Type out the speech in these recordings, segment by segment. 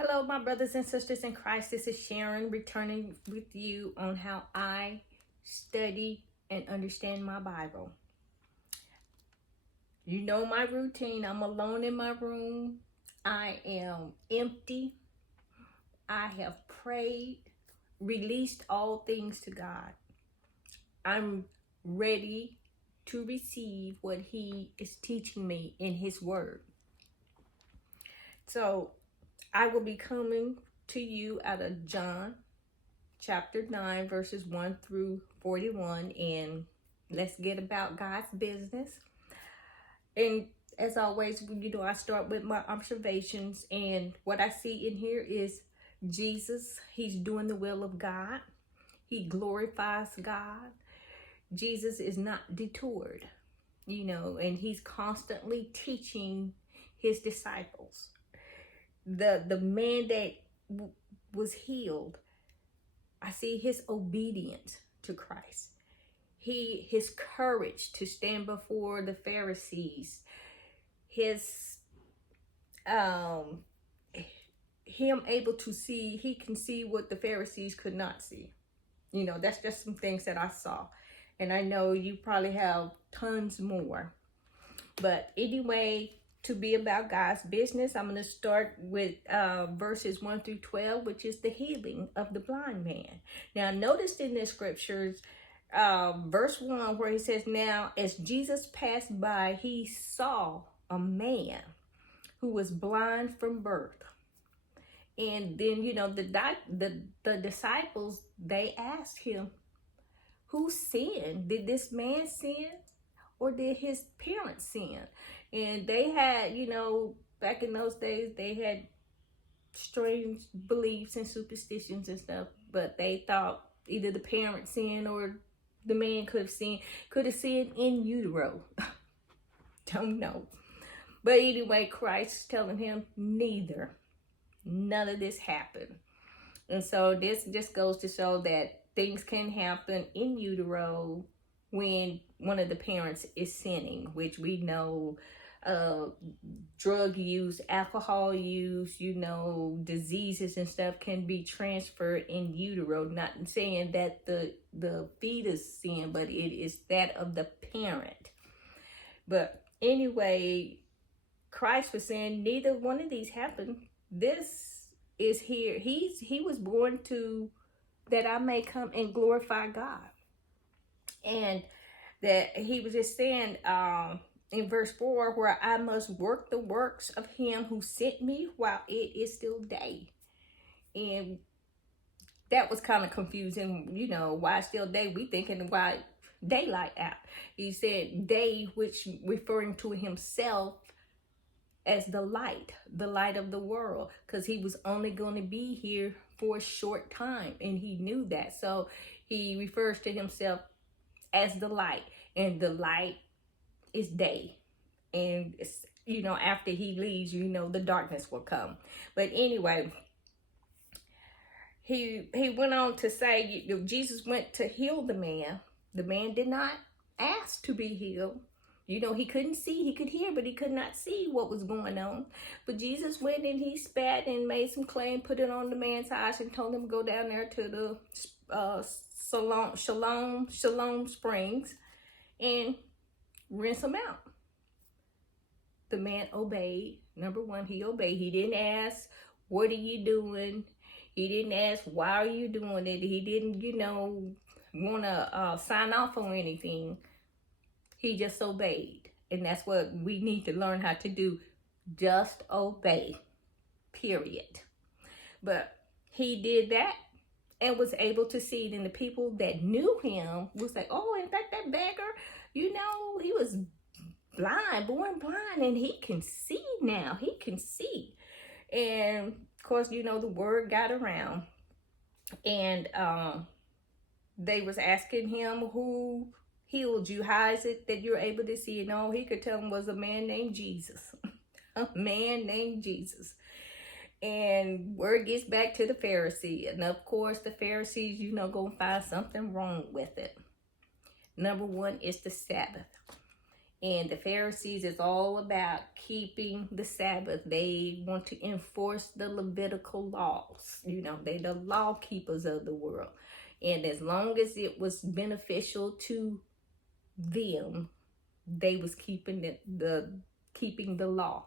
Hello, my brothers and sisters in Christ. This is Sharon returning with you on how I study and understand my Bible. You know my routine. I'm alone in my room. I am empty. I have prayed, released all things to God. I'm ready to receive what He is teaching me in His Word. So I will be coming to you out of John chapter 9, verses 1 through 41. And let's get about God's business. And as always, I start with my observations. And what I see in here is Jesus. He's doing the will of God. He glorifies God. Jesus is not detoured, and he's constantly teaching his disciples. The man that was healed, I see his obedience to Christ. His courage to stand before the Pharisees. His him able to see, he can see what the Pharisees could not see. That's just some things that I saw. And I know you probably have tons more. But anyway, to be about God's business, I'm going to start with verses 1 through 12, which is the healing of the blind man. Now, notice in the scriptures, verse 1, where he says, "Now, as Jesus passed by, he saw a man who was blind from birth." And then, the disciples, they asked him, who sinned? Did this man sin, or did his parents sin? And they had, back in those days, they had strange beliefs and superstitions and stuff, but they thought either the parents sinned or the man could have sinned in utero. Don't know. But anyway, Christ telling him neither. None of this happened. And so this just goes to show that things can happen in utero when one of the parents is sinning, which we know drug use, alcohol use, diseases and stuff can be transferred in utero. Not saying that the fetus sin, but it is that of the parent. But anyway, Christ was saying neither one of these happened. This is here. He was born to that I may come and glorify God. And that he was just saying in verse 4, where I must work the works of him who sent me while it is still day. And that was kind of confusing, why still day? We thinking why daylight out. He said day, which referring to himself as the light of the world, because he was only going to be here for a short time, and he knew that. So he refers to himself as the light, and the light is day. And it's, after he leaves, the darkness will come. But anyway, he went on to say, Jesus went to heal the man. The man did not ask to be healed. He couldn't see, he could hear, but he could not see what was going on. But Jesus went and he spat and made some clay and put it on the man's eyes and told him to go down there to the Shalom Springs and rinse them out. The man obeyed. Number one, he obeyed. He didn't ask, what are you doing? He didn't ask, why are you doing it? He didn't, want to sign off on anything. He just obeyed. And that's what we need to learn how to do. Just obey. Period. But he did that and was able to see. Then the people that knew him was like, oh, in fact, that beggar, he was blind, born blind, and he can see now. He can see. And of course, the word got around. And they was asking him, who healed you? How is it that you're able to see? And all he could tell them was a man named Jesus. A man named Jesus. And word gets back to the Pharisee. And of course, the Pharisees, gonna find something wrong with it. Number one is the Sabbath. And the Pharisees is all about keeping the Sabbath. They want to enforce the Levitical laws. You know, they the law keepers of the world. And as long as it was beneficial to them, they was keeping keeping the law.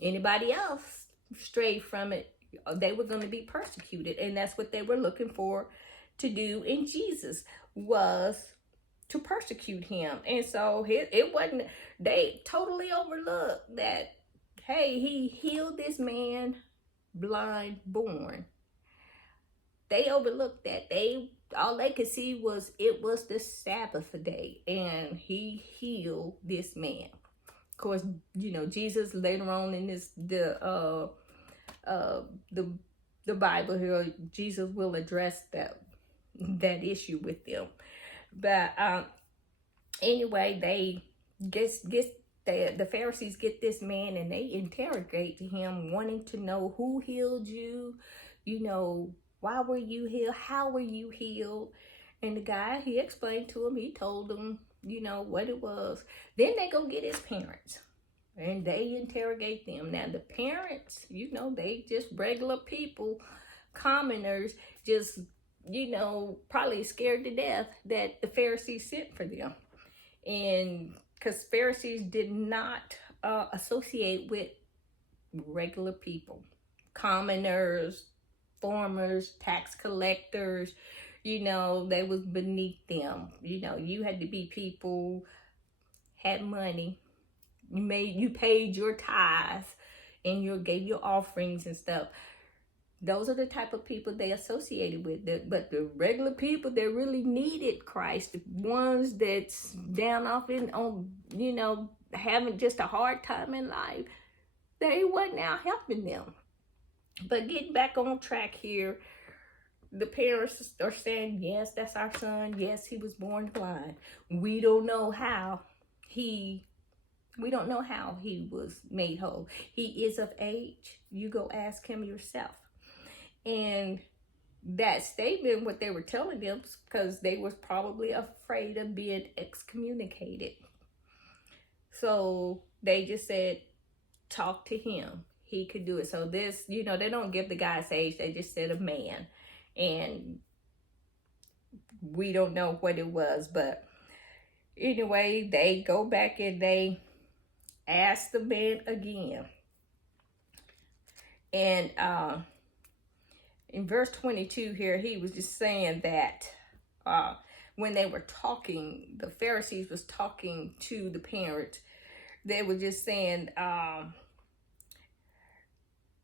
Anybody else strayed from it, they were going to be persecuted. And that's what they were looking for to do in Jesus, was to persecute him. And so it wasn't, they totally overlooked that, hey, he healed this man blind born. They overlooked that. All they could see was it was the Sabbath day, and he healed this man. Of course, you know, Jesus later on in the Bible here, Jesus will address that issue with them. But anyway, they the Pharisees get this man and they interrogate him, wanting to know who healed you, you know, why were you healed, how were you healed. And the guy, he explained to him, he told them, you know, what it was. Then they go get his parents and they interrogate them. Now the parents, you know, they just regular people, commoners, just, you know, probably scared to death that the Pharisees sent for them. And because Pharisees did not associate with regular people, commoners, farmers, tax collectors, you know, they was beneath them. You know, you had to be people, had money, you paid your tithes, and you gave your offerings and stuff. Those are the type of people they associated with. But the regular people that really needed Christ, the ones that's down off on, you know, having just a hard time in life, they wasn't out helping them. But getting back on track here, the parents are saying, yes, that's our son. Yes, he was born blind. We don't know how he was made whole. He is of age. You go ask him yourself. And that statement, what they were telling them, because they was probably afraid of being excommunicated. So they just said, talk to him. He could do it. So this, you know, they don't give the guy's age. They just said a man. And we don't know what it was. But anyway, they go back and they ask the man again. And in verse 22 here, he was just saying that when they were talking, the Pharisees was talking to the parents. They were just saying,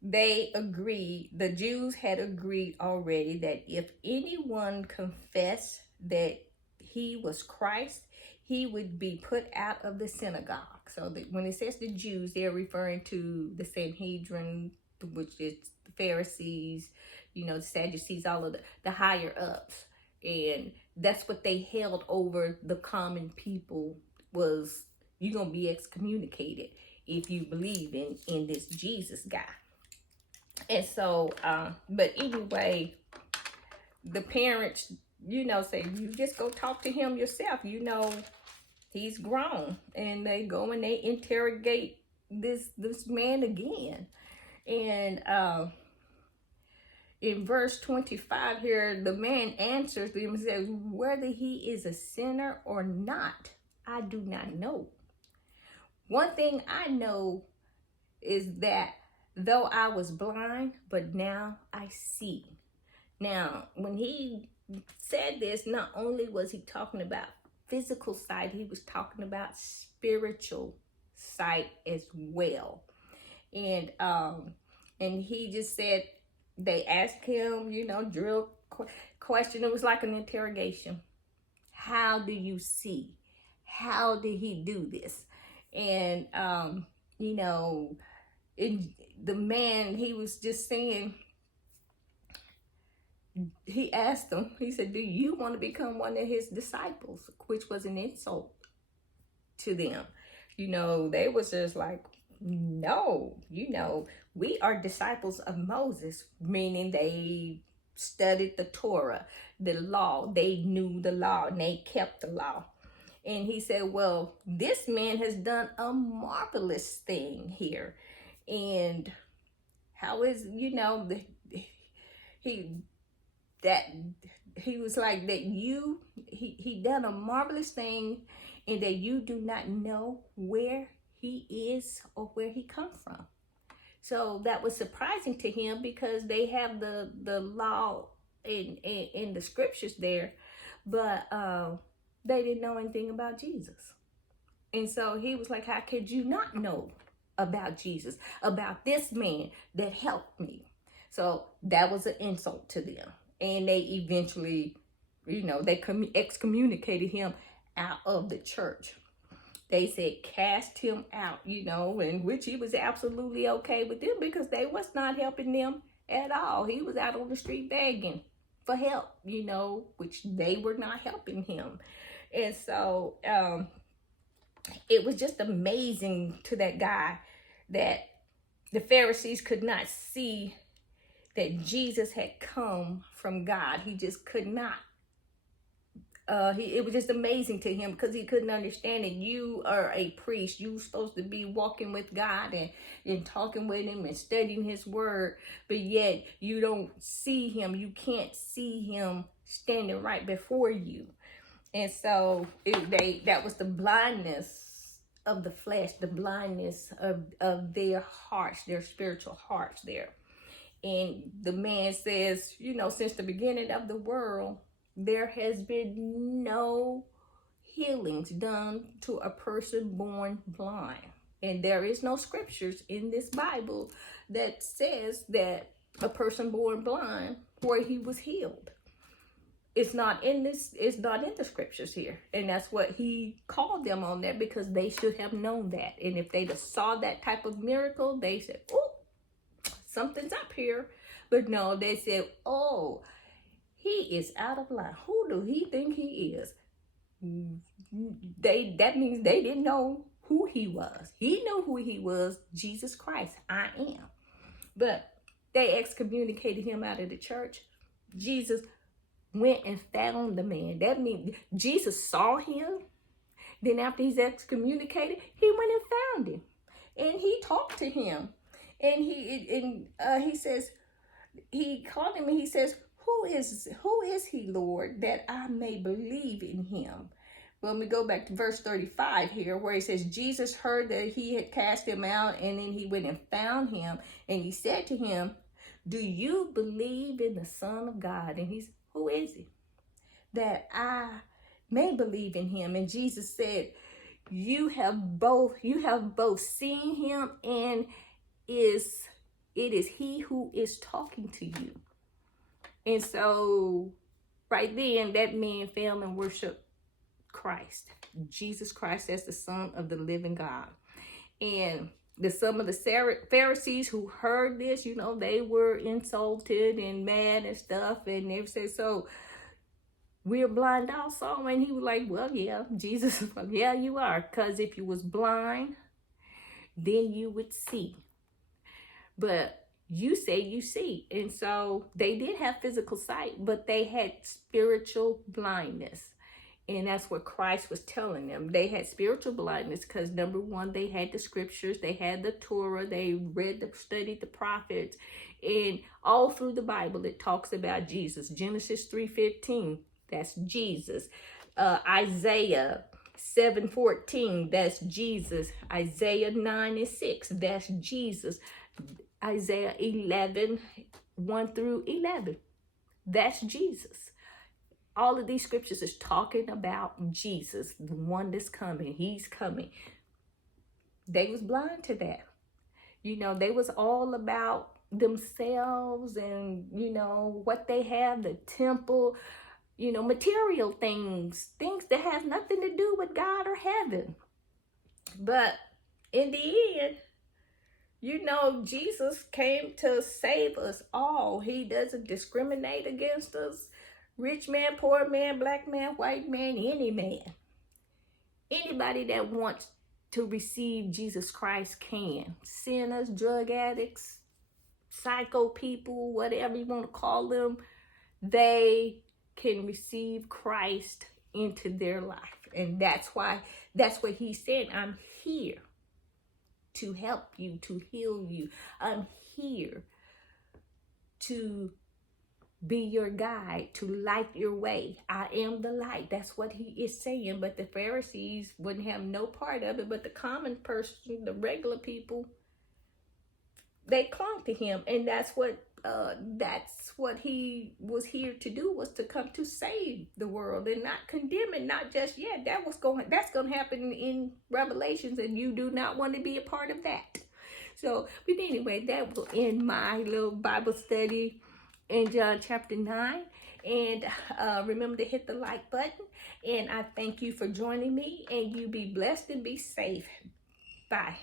they agreed, the Jews had agreed already that if anyone confessed that he was Christ, he would be put out of the synagogue. So when it says the Jews, they're referring to the Sanhedrin, which is the Pharisees, you know, the Sadducees, all of the higher ups. And that's what they held over the common people, was you're going to be excommunicated if you believe in this Jesus guy. And so, but anyway, the parents, you know, say, you just go talk to him yourself. You know, he's grown. And they go and they interrogate this man again. And in verse 25 here, the man answers them and says, whether he is a sinner or not, I do not know. One thing I know is that though I was blind, but now I see. Now, when he said this, not only was he talking about physical sight, he was talking about spiritual sight as well. And he just said, they asked him, you know, drill question. It was like an interrogation. How do you see? How did he do this? And, you know, the man, he was just saying, he asked them, he said, do you want to become one of his disciples? Which was an insult to them. You know, they was just like, no, you know, we are disciples of Moses, meaning they studied the Torah, the law. They knew the law and they kept the law. And he said, well, this man has done a marvelous thing here. And how is, he that he was like that he done a marvelous thing, and that you do not know where he is or where he come from. So that was surprising to him, because they have the law in the scriptures there, but they didn't know anything about Jesus. And so he was like, how could you not know about Jesus, about this man that helped me? So that was an insult to them. And they eventually, they excommunicated him out of the church. They said cast him out, and which he was absolutely okay with them, because they was not helping them at all. He was out on the street begging for help, which they were not helping him. And so it was just amazing to that guy that the Pharisees could not see that Jesus had come from God. He just could not. It was just amazing to him, because he couldn't understand that you are a priest. You're supposed to be walking with God and talking with him and studying his word, but yet you don't see him. You can't see him standing right before you. And so that was the blindness of the flesh, the blindness of their hearts, their spiritual hearts there. And the man says, since the beginning of the world, there has been no healings done to a person born blind. And there is no scriptures in this Bible that says that a person born blind, where he was healed. It's not in the scriptures here. And that's what he called them on that, because they should have known that. And if they'd have saw that type of miracle, they said, oh, something's up here. But no, they said, oh, he is out of line. Who do he think he is? That means they didn't know who he was. He knew who he was, Jesus Christ, I am. But they excommunicated him out of the church. Jesus went and found the man. That means Jesus saw him. Then after he's excommunicated, he went and found him. And he talked to him. And he says, he called him and he says, who is he, Lord, that I may believe in him? Well, let me go back to verse 35 here, where he says, Jesus heard that he had cast him out, and then he went and found him, and he said to him, do you believe in the Son of God? And he's, who is he? That I may believe in him. And Jesus said, you have both seen him, and it is he who is talking to you. And so right then, that man fell and worshiped Christ, Jesus Christ, as the Son of the living God. And some of the Pharisees who heard this, they were insulted and mad and stuff. And they said, so we're blind also? And he was like, well, yeah. Jesus was like, yeah, you are. Because if you was blind, then you would see. But you say you see. And so they did have physical sight, but they had spiritual blindness. And that's what Christ was telling them. They had spiritual blindness because, number one, they had the scriptures, they had the Torah, they studied the prophets. And all through the Bible, it talks about Jesus. Genesis 3:15, that's Jesus. Isaiah 7:14, that's Jesus. Isaiah 9:6, that's Jesus. Isaiah 11:1-11, that's Jesus. All of these scriptures is talking about Jesus, the one that's coming. He's coming. They was blind to that. They was all about themselves and, what they have, the temple, material things that has nothing to do with God or heaven. But in the end, Jesus came to save us all. He doesn't discriminate against us. Rich man, poor man, black man, white man, any man. Anybody that wants to receive Jesus Christ can. Sinners, drug addicts, psycho people, whatever you want to call them, they can receive Christ into their life. And that's what he's saying. I'm here to help you, to heal you. I'm here to be your guide, to light your way. I am the light. That's what he is saying. But the Pharisees wouldn't have no part of it. But the common person, the regular people, they clung to him. And that's what he was here to do, was to come to save the world and not condemn it, not just yet. That's going to happen in Revelations, and you do not want to be a part of that. So, but anyway, that will end my little Bible study in John chapter 9. And remember to hit the like button. And I thank you for joining me. And you be blessed and be safe. Bye.